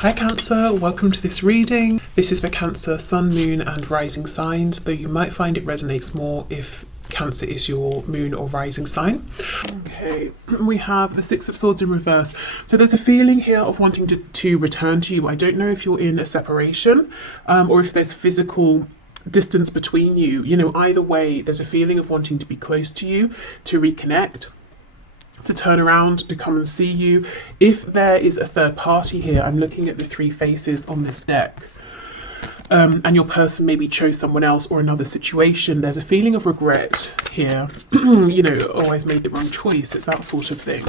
Hi Cancer, welcome to this reading. This is for Cancer, Sun, Moon and Rising signs, though you might find it resonates more if Cancer is your moon or rising sign. Okay, we have the Six of Swords in reverse. So there's a feeling here of wanting to return to you. I don't know if you're in a separation or if there's physical distance between you. You know, either way, there's a feeling of wanting to be close to you, to reconnect, to turn around, to come and see you. If there is a third party here, I'm looking at the three faces on this deck, and your person maybe chose someone else or another situation, there's a feeling of regret here. You know, oh, I've made the wrong choice. It's that sort of thing.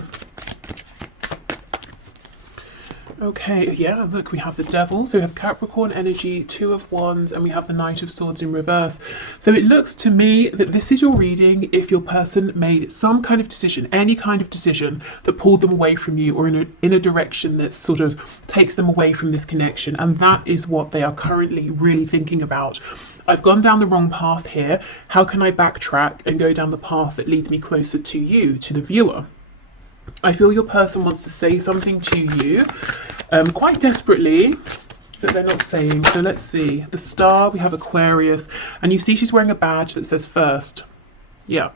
Okay, yeah, look, we have the Devil, so we have Capricorn energy, Two of Wands, and we have the Knight of Swords in reverse. So it looks to me that this is your reading if your person made some kind of decision, any kind of decision that pulled them away from you or in a direction that sort of takes them away from this connection, and that is what they are currently really thinking about. I've gone down the wrong path here. How can I backtrack and go down the path that leads me closer to you, to the viewer? I feel your person wants to say something to you quite desperately, but they're not saying. So let's see. The Star, we have Aquarius, and you see she's wearing a badge that says first. Yeah.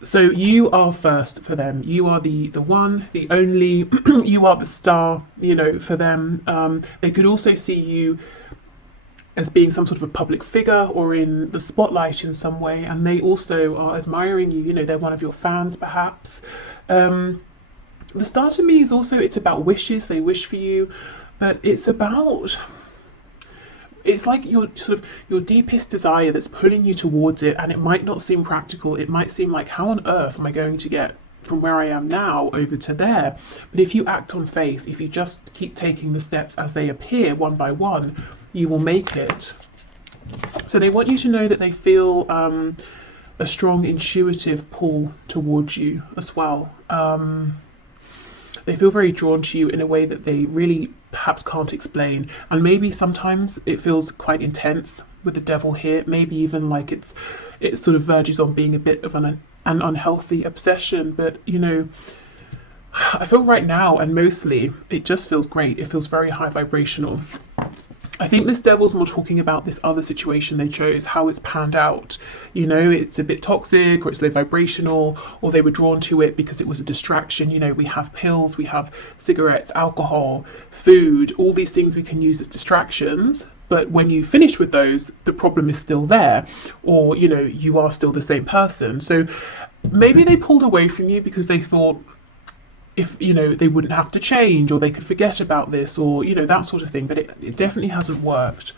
So you are first for them. You are the one, the only. You are the star, you know, for them. They could also see you as being some sort of a public figure or in the spotlight in some way, and they also are admiring you. You know, they're one of your fans perhaps. The Star to me is also, it's about wishes. They wish for you, but it's like your sort of your deepest desire that's pulling you towards it, and it might not seem practical. It might seem like, how on earth am I going to get from where I am now over to there? But if you act on faith, if you just keep taking the steps as they appear one by one, you will make it. So they want you to know that they feel a strong intuitive pull towards you as well. They feel very drawn to you in a way that they really perhaps can't explain, and maybe sometimes it feels quite intense with the Devil here. Maybe even like it sort of verges on being a bit of an unhealthy obsession. But you know, I feel right now, and mostly, it just feels great. It feels very high vibrational. I think this Devil's more talking about this other situation they chose, how it's panned out. You know, it's a bit toxic, or it's low vibrational, or they were drawn to it because it was a distraction. You know, we have pills, we have cigarettes, alcohol, food, all these things we can use as distractions. But when you finish with those, the problem is still there, or, you know, you are still the same person. So maybe they pulled away from you because they thought, if, you know, they wouldn't have to change, or they could forget about this, or, you know, that sort of thing. But it definitely hasn't worked.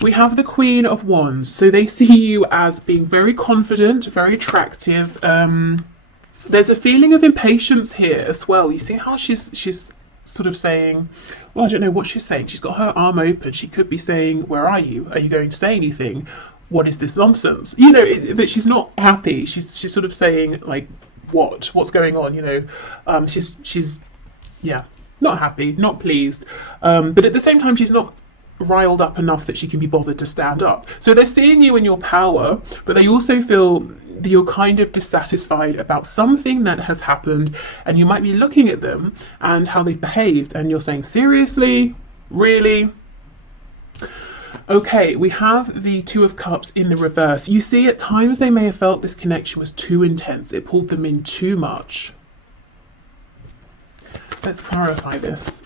We have the Queen of Wands, so they see you as being very confident, very attractive. There's a feeling of impatience here as well. You see how she's sort of saying, well, I don't know what she's saying. She's got her arm open. She could be saying, where are you? Are you going to say anything? What is this nonsense? You know, but she's not happy. She's sort of saying, like, what's going on? You know, she's yeah, not happy, not pleased, but at the same time she's not riled up enough that she can be bothered to stand up. So they're seeing you in your power, but they also feel that you're kind of dissatisfied about something that has happened, and you might be looking at them and how they've behaved, and you're saying, seriously, really? Okay, we have the Two of Cups in the reverse. You see, at times they may have felt this connection was too intense. It pulled them in too much. Let's clarify this.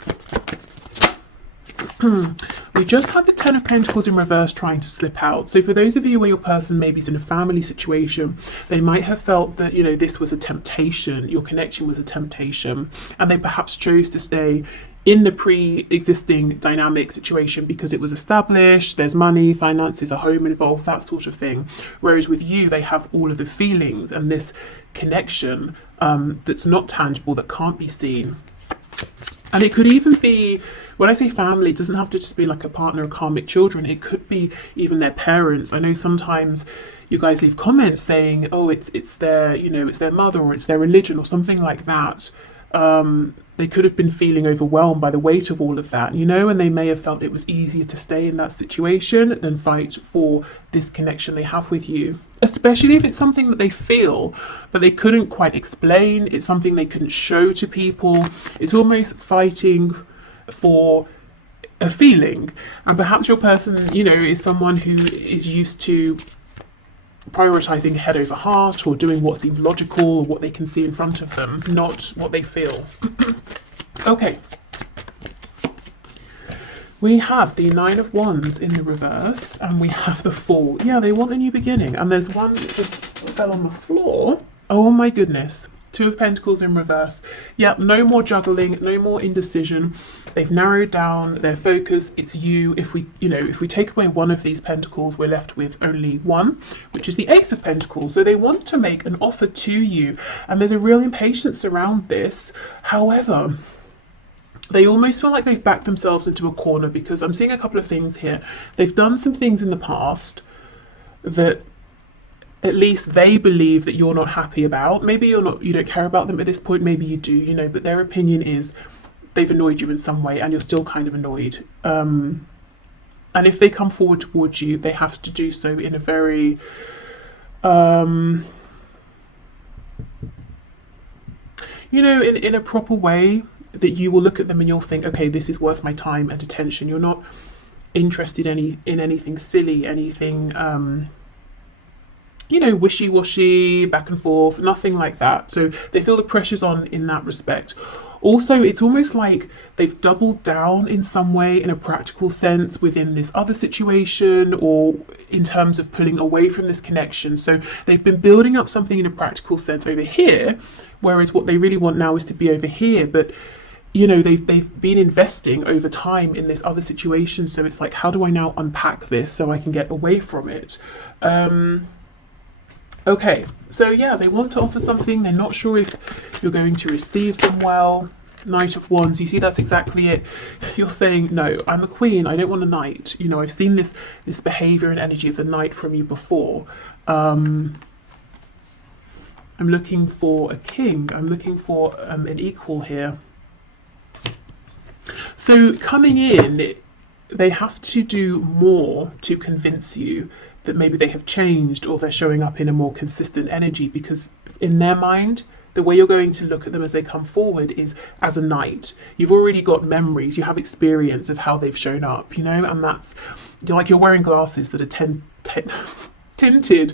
We just had the Ten of Pentacles in reverse trying to slip out. So for those of you where your person maybe is in a family situation, they might have felt that, you know, this was a temptation. Your connection was a temptation, and they perhaps chose to stay in the pre-existing dynamic situation because it was established, there's money, finances, a home involved, that sort of thing. Whereas with you, they have all of the feelings and this connection that's not tangible, that can't be seen. And it could even be, when I say family, it doesn't have to just be like a partner or karmic children. It could be even their parents. I know sometimes you guys leave comments saying, oh, it's their, you know, it's their mother, or it's their religion, or something like that. They could have been feeling overwhelmed by the weight of all of that, you know, and they may have felt it was easier to stay in that situation than fight for this connection they have with you, especially if it's something that they feel but they couldn't quite explain. It's something they couldn't show to people. It's almost fighting for a feeling. And perhaps your person, you know, is someone who is used to prioritizing head over heart, or doing what seems logical or what they can see in front of them, not what they feel. Okay. We have the Nine of Wands in the reverse, and we have the Fool. Yeah, they want a new beginning. And there's one that just fell on the floor. Oh my goodness. Two of Pentacles in reverse. Yeah, no more juggling, no more indecision. They've narrowed down their focus. It's you. If we, you know, if we take away one of these pentacles, we're left with only one, which is the Ace of Pentacles. So they want to make an offer to you, and there's a real impatience around this. However, they almost feel like they've backed themselves into a corner, because I'm seeing a couple of things here. They've done some things in the past that at least they believe that you're not happy about. Maybe you don't care about them at this point, maybe you do, you know, but their opinion is they've annoyed you in some way and you're still kind of annoyed. And if they come forward towards you, they have to do so in a very you know, in a proper way, that you will look at them and you'll think, okay, this is worth my time and attention. You're not interested in anything silly, anything you know, wishy-washy, back and forth, nothing like that. So they feel the pressure's on in that respect. Also, it's almost like they've doubled down in some way, in a practical sense, within this other situation, or in terms of pulling away from this connection. So they've been building up something in a practical sense over here, whereas what they really want now is to be over here. But you know, they've been investing over time in this other situation. So it's like, how do I now unpack this so I can get away from it? Okay, so yeah, they want to offer something. They're not sure if you're going to receive them well. Knight of Wands, you see, that's exactly it. You're saying, no, I'm a queen, I don't want a knight. You know, I've seen this behavior and energy of the knight from you before. I'm looking for a king. I'm looking for an equal here. So coming in, they have to do more to convince you that maybe they have changed, or they're showing up in a more consistent energy, because in their mind, the way you're going to look at them as they come forward is as a knight. You've already got memories, you have experience of how they've shown up, you know, and that's, you're wearing glasses that are tinted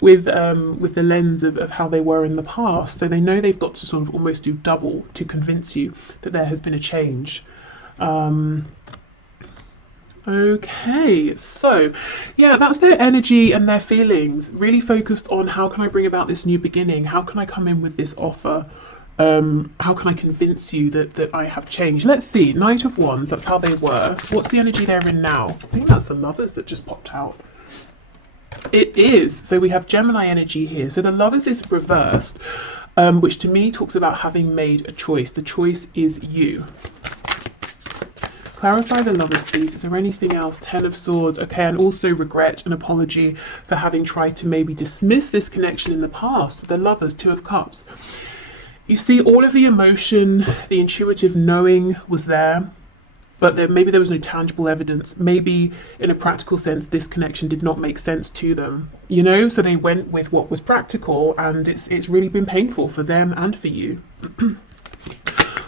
with the lens of how they were in the past. So they know they've got to sort of almost do double to convince you that there has been a change. Okay, so yeah, that's their energy and their feelings, really focused on how can I bring about this new beginning, how can I come in with this offer, how can I convince you that I have changed. Let's see, Knight of Wands, that's how they were. What's the energy they're in now? I think that's the Lovers that just popped out. It is. So we have Gemini energy here. So the Lovers is reversed, which to me talks about having made a choice. The choice is you. Clarify the Lovers, please. Is there anything else? Ten of Swords. Okay, and also regret and apology for having tried to maybe dismiss this connection in the past with the Lovers. Two of Cups. You see, all of the emotion, the intuitive knowing was there, but maybe there was no tangible evidence. Maybe in a practical sense, this connection did not make sense to them, you know? So they went with what was practical, and it's really been painful for them and for you.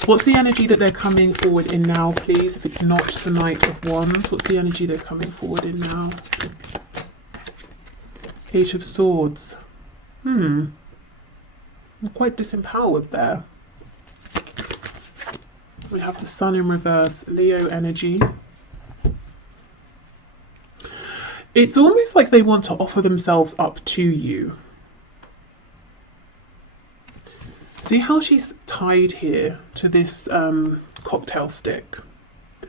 What's the energy that they're coming forward in now, please? If it's not the Knight of Wands, what's the energy they're coming forward in now? Eight of Swords. I'm quite disempowered there. We have the Sun in reverse, Leo energy. It's almost like they want to offer themselves up to you. See how she's tied here to this cocktail stick?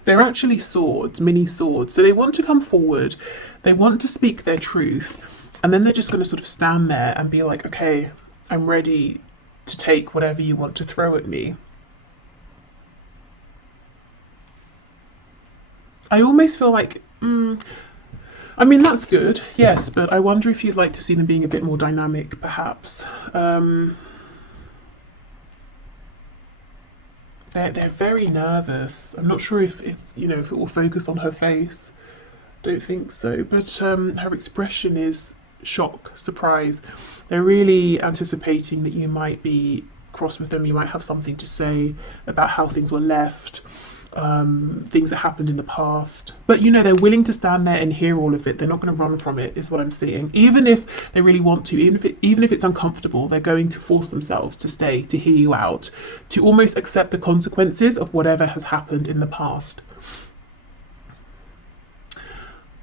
They're actually swords, mini swords. So they want to come forward, they want to speak their truth, and then they're just going to sort of stand there and be like, okay, I'm ready to take whatever you want to throw at me. I almost feel like, I mean, that's good, yes, but I wonder if you'd like to see them being a bit more dynamic, perhaps. They're very nervous. I'm not sure if you know, if it will focus on her face. Don't think so, but her expression is shock, surprise. They're really anticipating that you might be cross with them, you might have something to say about how things were left. things that happened in the past. But you know, they're willing to stand there and hear all of it. They're not going to run from it, is what I'm seeing. Even if they really want to, even if it's uncomfortable, they're going to force themselves to stay, to hear you out, to almost accept the consequences of whatever has happened in the past.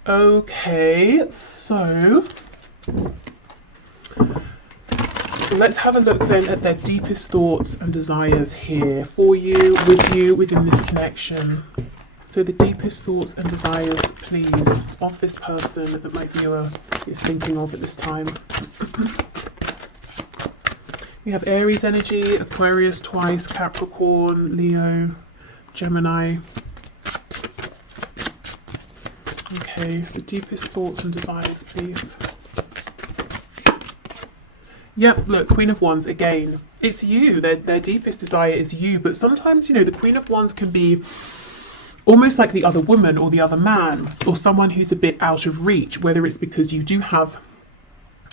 Okay, so let's have a look then at their deepest thoughts and desires here for you, with you, within this connection. So the deepest thoughts and desires, please, of this person that my viewer is thinking of at this time. We have Aries energy, Aquarius twice, Capricorn, Leo, Gemini. Okay, the deepest thoughts and desires, please. Yep, look, Queen of Wands again. It's you. Their deepest desire is you. But sometimes, you know, the Queen of Wands can be almost like the other woman or the other man, or someone who's a bit out of reach, whether it's because you do have,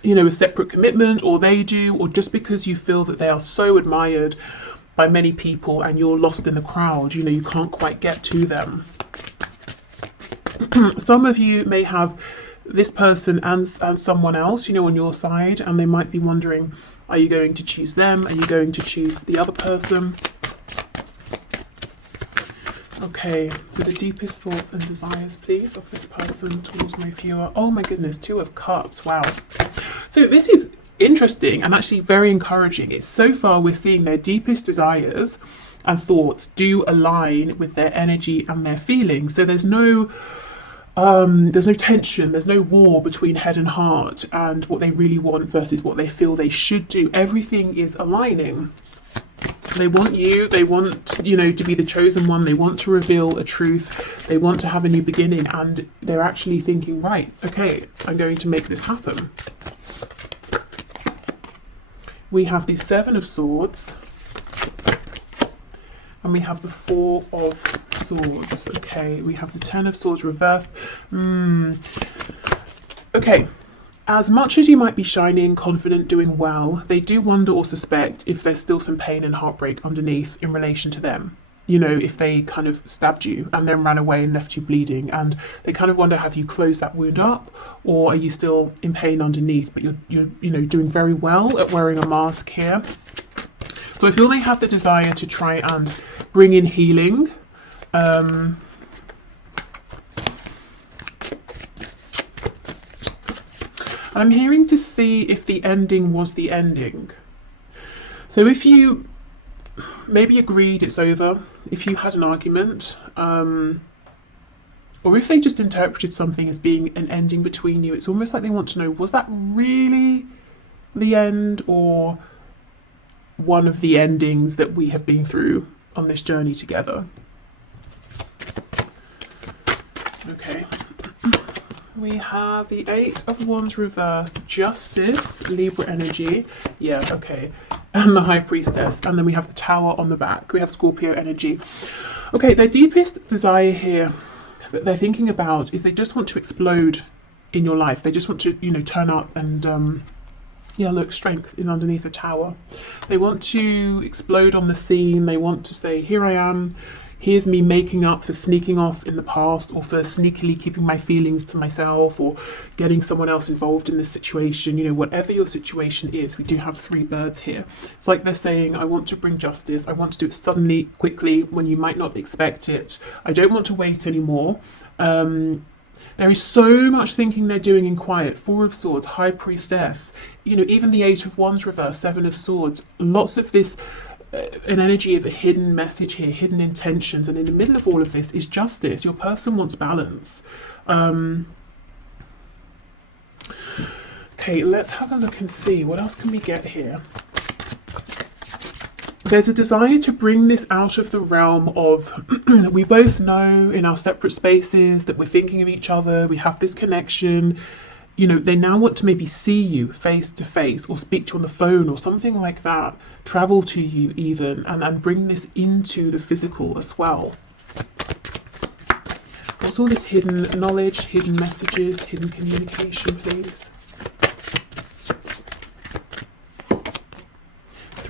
you know, a separate commitment, or they do, or just because you feel that they are so admired by many people and you're lost in the crowd. You know, you can't quite get to them. Some of you may have this person and someone else, you know, on your side, and they might be wondering, are you going to choose them? Are you going to choose the other person? Okay, so the deepest thoughts and desires, please, of this person towards my viewer. Oh my goodness, 2 of Cups, wow. So this is interesting and actually very encouraging. It's so far we're seeing their deepest desires and thoughts do align with their energy and their feelings. So there's no tension, there's no war between head and heart and what they really want versus what they feel they should do. Everything is aligning. They want you, they want, you know, to be the chosen one, they want to reveal a truth, they want to have a new beginning, and they're actually thinking, right, okay, I'm going to make this happen. We have the 7 of Swords, and we have the 4 of Swords. Okay, we have the 10 of Swords reversed. Okay, as much as you might be shining, confident, doing well, they do wonder or suspect if there's still some pain and heartbreak underneath in relation to them. You know, if they kind of stabbed you and then ran away and left you bleeding, and they kind of wonder, have you closed that wound up, or are you still in pain underneath, but you're you know, doing very well at wearing a mask here. So I feel they have the desire to try and bring in healing. I'm hearing to see if the ending was the ending. So if you maybe agreed it's over, if you had an argument, or if they just interpreted something as being an ending between you, it's almost like they want to know, was that really the end, or one of the endings that we have been through on this journey together? Okay. We have the 8 of Wands reversed, Justice, Libra energy, yeah, okay, and the High Priestess, and then we have the Tower on the back. We have Scorpio energy. Okay, their deepest desire here that they're thinking about is they just want to explode in your life. They just want to, you know, turn up and yeah, look, Strength is underneath the Tower. They want to explode on the scene. They want to say, here I am. Here's me making up for sneaking off in the past, or for sneakily keeping my feelings to myself, or getting someone else involved in this situation. You know, whatever your situation is, we do have 3 birds here. It's like they're saying, I want to bring justice. I want to do it suddenly, quickly, when you might not expect it. I don't want to wait anymore. There is so much thinking they're doing in quiet. 4 of Swords, High Priestess. You know, even the 8 of Wands reverse, 7 of Swords. Lots of this, an energy of a hidden message here, hidden intentions, and in the middle of all of this is justice. Your person wants balance. Okay, let's have a look and see what else can we get here. There's a desire to bring this out of the realm of we both know in our separate spaces that we're thinking of each other, we have this connection. You know, they now want to maybe see you face to face, or speak to you on the phone or something like that, travel to you even, and bring this into the physical as well. What's all this hidden knowledge, hidden messages, hidden communication, please?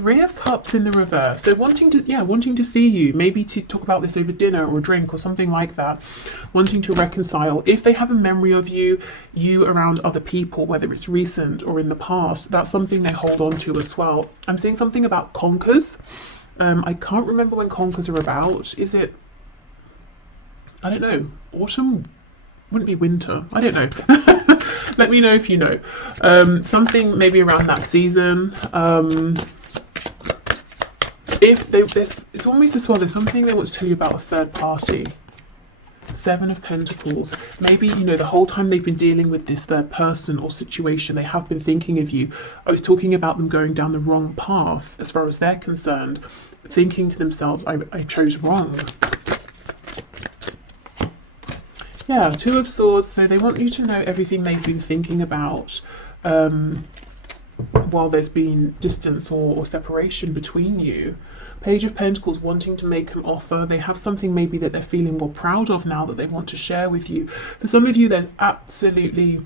Three of Cups in the reverse. So wanting to see you, maybe to talk about this over dinner or a drink or something like that. Wanting to reconcile. If they have a memory of you around other people, whether it's recent or in the past, that's something they hold on to as well. I'm seeing something about conkers. I can't remember when conkers are about. Is it, I don't know, autumn? Wouldn't be winter. I don't know. Let me know if you know. Something maybe around that season. It's almost as well, there's something they want to tell you about a third party. Seven of Pentacles. Maybe, the whole time they've been dealing with this third person or situation, they have been thinking of you. I was talking about them going down the wrong path as far as they're concerned, thinking to themselves, I chose wrong. Yeah, Two of Swords. So they want you to know everything they've been thinking about while there's been distance or separation between you. Page of Pentacles, wanting to make an offer. They have something maybe that they're feeling more proud of now that they want to share with you. For some of you, there's absolutely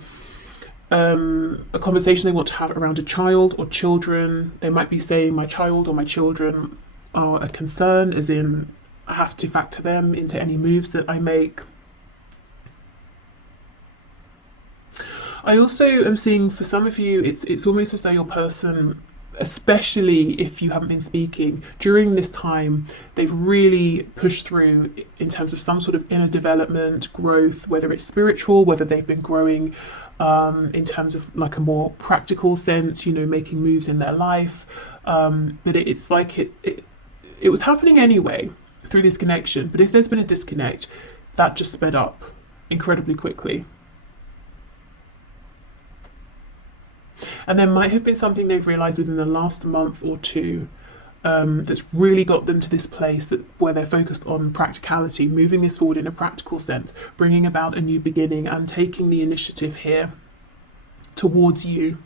a conversation they want to have around a child or children. They might be saying, my child or my children are a concern, as in I have to factor them into any moves that I make. I also am seeing for some of you, it's almost as though your person, especially if you haven't been speaking, during this time, they've really pushed through in terms of some sort of inner development, growth, whether it's spiritual, whether they've been growing in terms of like a more practical sense, making moves in their life. But it's like it was happening anyway through this connection. But if there's been a disconnect, that just sped up incredibly quickly. And there might have been something they've realised within the last month or two that's really got them to this place where they're focused on practicality, moving this forward in a practical sense, bringing about a new beginning and taking the initiative here towards you,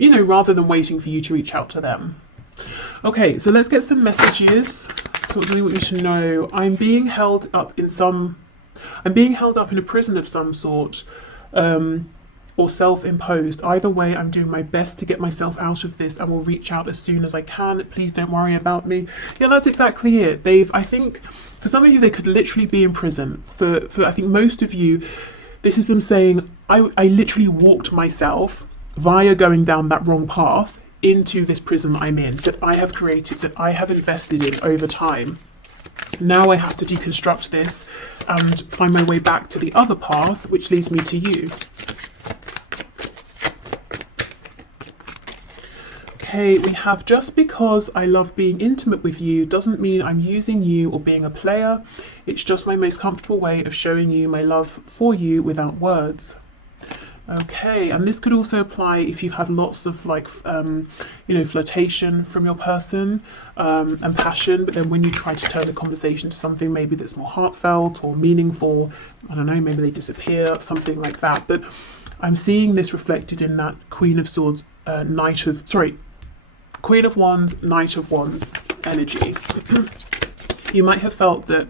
rather than waiting for you to reach out to them. Okay, so let's get some messages. So what do we want you to know? I'm being held up in a prison of some sort. Or self-imposed. Either way, I'm doing my best to get myself out of this and will reach out as soon as I can. Please don't worry about me. Yeah, that's exactly it. I think, for some of you, they could literally be in prison. For I think most of you, this is them saying, I literally walked myself via going down that wrong path into this prison I'm in, that I have created, that I have invested in over time. Now I have to deconstruct this and find my way back to the other path, which leads me to you. Okay, we have, just because I love being intimate with you doesn't mean I'm using you or being a player. It's just my most comfortable way of showing you my love for you without words. Okay, and this could also apply if you've had lots of flirtation from your person and passion, but then when you try to turn the conversation to something maybe that's more heartfelt or meaningful, I don't know, maybe they disappear, something like that. But I'm seeing this reflected in that Queen of Swords, Queen of Wands, Knight of Wands energy. You might have felt that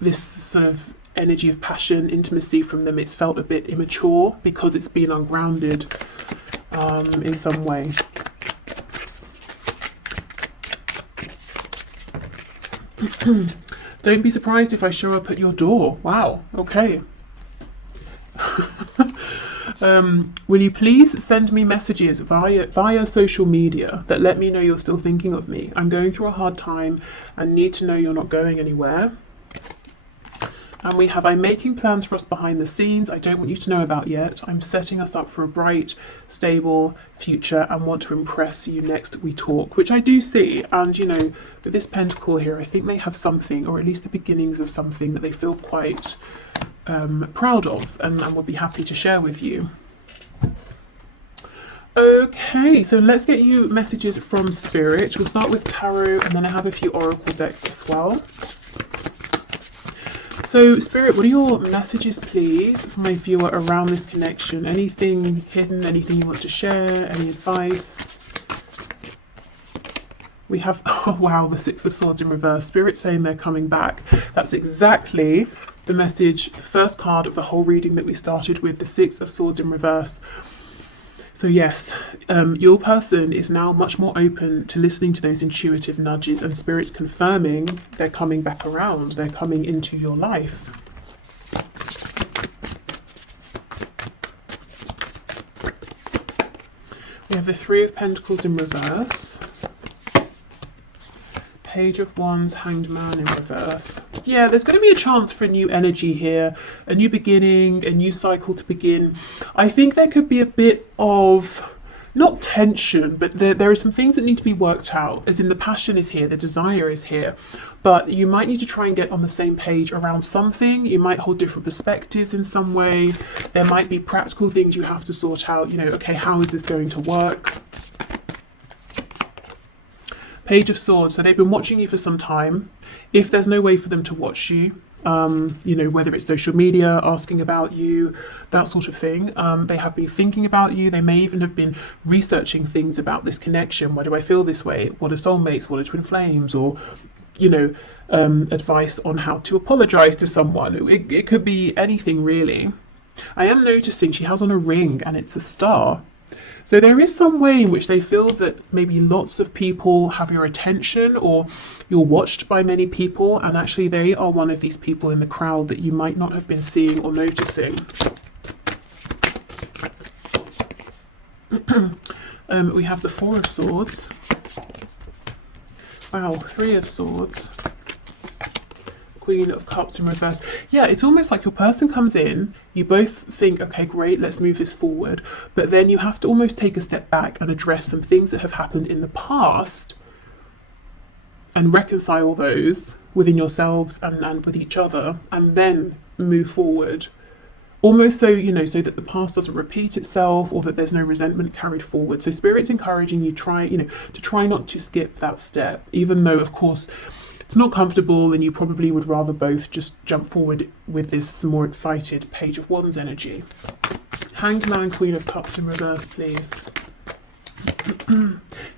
this sort of energy of passion, intimacy from them, it's felt a bit immature because it's been ungrounded in some way. Don't be surprised if I show up at your door. Wow, okay. Will you please send me messages via social media that let me know you're still thinking of me? I'm going through a hard time and need to know you're not going anywhere. And we have, I'm making plans for us behind the scenes I don't want you to know about yet. I'm setting us up for a bright, stable future and want to impress you next we talk, which I do see. And, with this pentacle here, I think they have something, or at least the beginnings of something that they feel quite proud of and will be happy to share with you. Okay, so let's get you messages from Spirit. We'll start with Tarot, and then I have a few Oracle decks as well. So, Spirit, what are your messages, please, for my viewer around this connection? Anything hidden, anything you want to share, any advice? We have, oh wow, the Six of Swords in reverse. Spirit saying they're coming back. That's exactly the message, the first card of the whole reading that we started with, the Six of Swords in reverse. So yes, your person is now much more open to listening to those intuitive nudges, and spirits confirming they're coming back around, they're coming into your life. We have the Three of Pentacles in reverse, Page of Wands, Hanged Man in reverse. Yeah, there's going to be a chance for a new energy here, a new beginning, a new cycle to begin. I think there could be a bit of, not tension, but there are some things that need to be worked out, as in the passion is here, the desire is here, but you might need to try and get on the same page around something. You might hold different perspectives in some way. There might be practical things you have to sort out, you know, okay, how is this going to work? Page of Swords, so they've been watching you for some time. If there's no way for them to watch you, you know, whether it's social media, asking about you, that sort of thing, they have been thinking about you. They may even have been researching things about this connection. Why do I feel this way? What are soulmates? What are twin flames? Or, you know, advice on how to apologize to someone. It could be anything really. I am noticing she has on a ring and it's a star. So there is some way in which they feel that maybe lots of people have your attention, or you're watched by many people, and actually they are one of these people in the crowd that you might not have been seeing or noticing. We have the Four of Swords. Wow, Three of Swords. Queen of Cups in reverse. Yeah, it's almost like your person comes in, you both think, okay, great, let's move this forward, but then you have to almost take a step back and address some things that have happened in the past and reconcile those within yourselves and with each other, and then move forward. Almost so, you know, so that the past doesn't repeat itself, or that there's no resentment carried forward. So Spirit's encouraging you to try not to skip that step, even though, of course, it's not comfortable, and you probably would rather both just jump forward with this more excited Page of Wands energy. Hanged Man, Queen of Cups in reverse, please.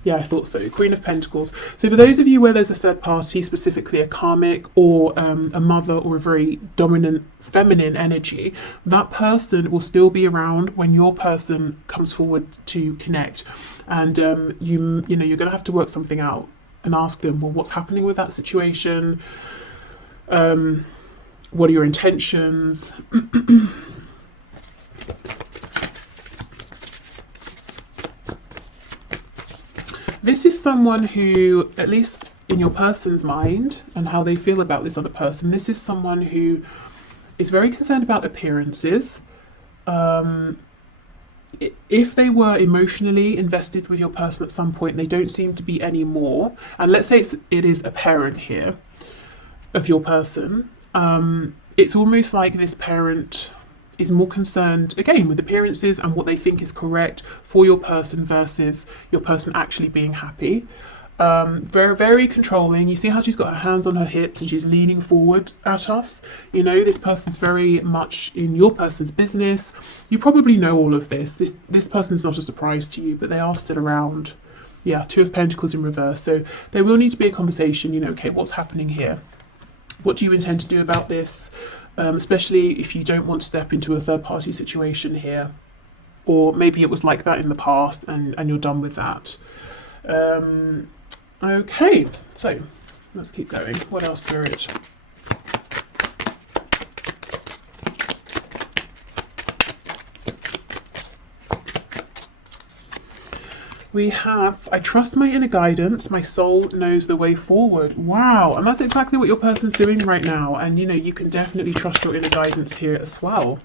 Yeah, I thought so. Queen of Pentacles. So for those of you where there's a third party, specifically a karmic or a mother or a very dominant feminine energy, that person will still be around when your person comes forward to connect. And you know, you're going to have to work something out and ask them, well, what's happening with that situation? What are your intentions? This is someone who, at least in your person's mind and how they feel about this other person, this is someone who is very concerned about appearances. If they were emotionally invested with your person at some point, they don't seem to be anymore. And let's say it is a parent here of your person. It's almost like this parent is more concerned, again, with appearances and what they think is correct for your person versus your person actually being happy. Very, very controlling. You see how she's got her hands on her hips and she's leaning forward at us. You know, this person's very much in your person's business. You probably know all of this. This person's not a surprise to you, but they are still around. Yeah, Two of Pentacles in reverse. So there will need to be a conversation, you know, okay, what's happening here? What do you intend to do about this? Especially if you don't want to step into a third party situation here. Or maybe it was like that in the past and you're done with that. Okay, so let's keep going. What else, Spirit? We have, I trust my inner guidance, my soul knows the way forward. Wow, and that's exactly what your person's doing right now. And you know, you can definitely trust your inner guidance here as well.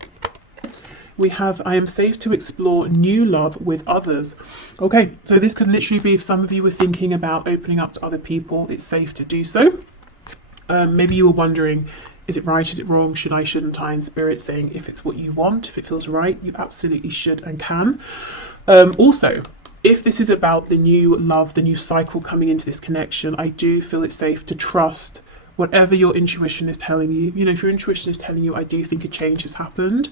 We have, I am safe to explore new love with others. Okay, so this could literally be if some of you were thinking about opening up to other people, it's safe to do so. Maybe you were wondering, is it right, is it wrong, should I, shouldn't I? And Spirit saying, if it's what you want, if it feels right, you absolutely should and can. Also, if this is about the new love, the new cycle coming into this connection, I do feel it's safe to trust whatever your intuition is telling you. You know, if your intuition is telling you, I do think a change has happened,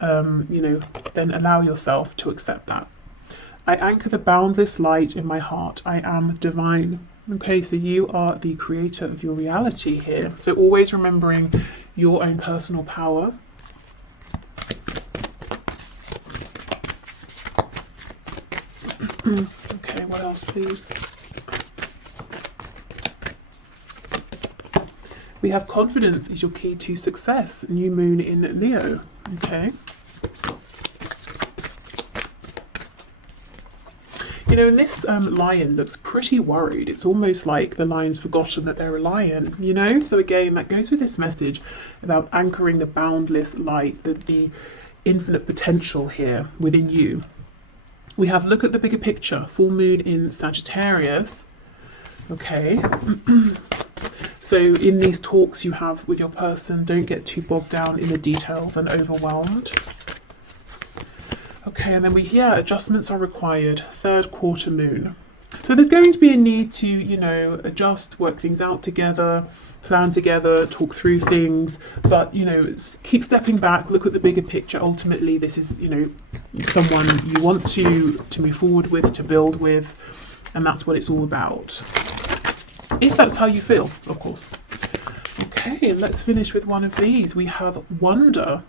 you know, then allow yourself to accept that. I anchor the boundless light in my heart. I am divine. Okay, so you are the creator of your reality here. So always remembering your own personal power. Okay, what else, please? We have confidence is your key to success. New moon in Leo. Okay. You know, and this lion looks pretty worried. It's almost like the lion's forgotten that they're a lion, you know? So again, that goes with this message about anchoring the boundless light, the infinite potential here within you. We have look at the bigger picture, full moon in Sagittarius. Okay. So in these talks you have with your person, don't get too bogged down in the details and overwhelmed. Okay, and then we hear adjustments are required, third quarter moon. So there's going to be a need to, you know, adjust, work things out together, plan together, talk through things, but, you know, keep stepping back, look at the bigger picture. Ultimately, this is, you know, someone you want to move forward with, to build with, and that's what it's all about. If that's how you feel, of course. Okay, let's finish with one of these. We have wonder.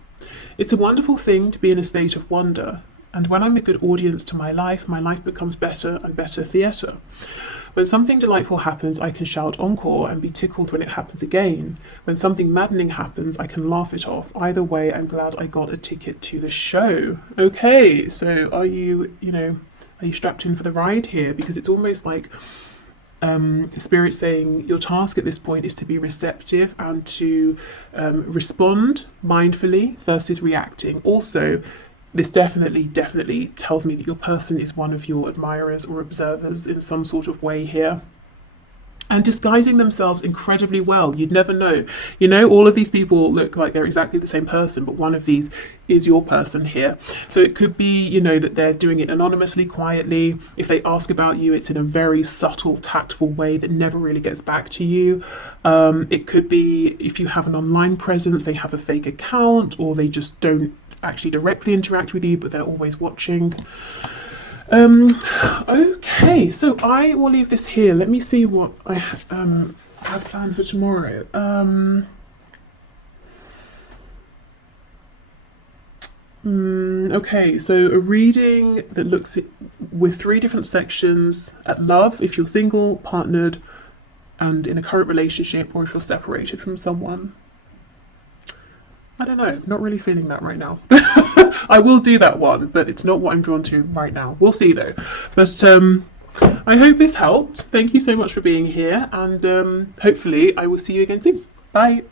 It's a wonderful thing to be in a state of wonder, and when I'm a good audience to my life becomes better and better theatre. When something delightful happens, I can shout encore and be tickled when it happens again. When something maddening happens, I can laugh it off. Either way, I'm glad I got a ticket to the show. Okay, so are you strapped in for the ride here? Because it's almost like Spirit saying your task at this point is to be receptive and to respond mindfully versus reacting. Also, this definitely tells me that your person is one of your admirers or observers in some sort of way here, and disguising themselves incredibly well. You'd never know. You know, all of these people look like they're exactly the same person, but one of these is your person here. So it could be, you know, that they're doing it anonymously, quietly. If they ask about you, it's in a very subtle, tactful way that never really gets back to you. It could be if you have an online presence, they have a fake account, or they just don't actually directly interact with you, but they're always watching. Okay, so I will leave this here. Let me see what I have planned for tomorrow. Okay, so a reading that looks with 3 different sections at love, if you're single, partnered, and in a current relationship, or if you're separated from someone. I don't know, not really feeling that right now. I will do that one, but it's not what I'm drawn to right now. We'll see though. But I hope this helped. Thank you so much for being here, and hopefully I will see you again soon. Bye.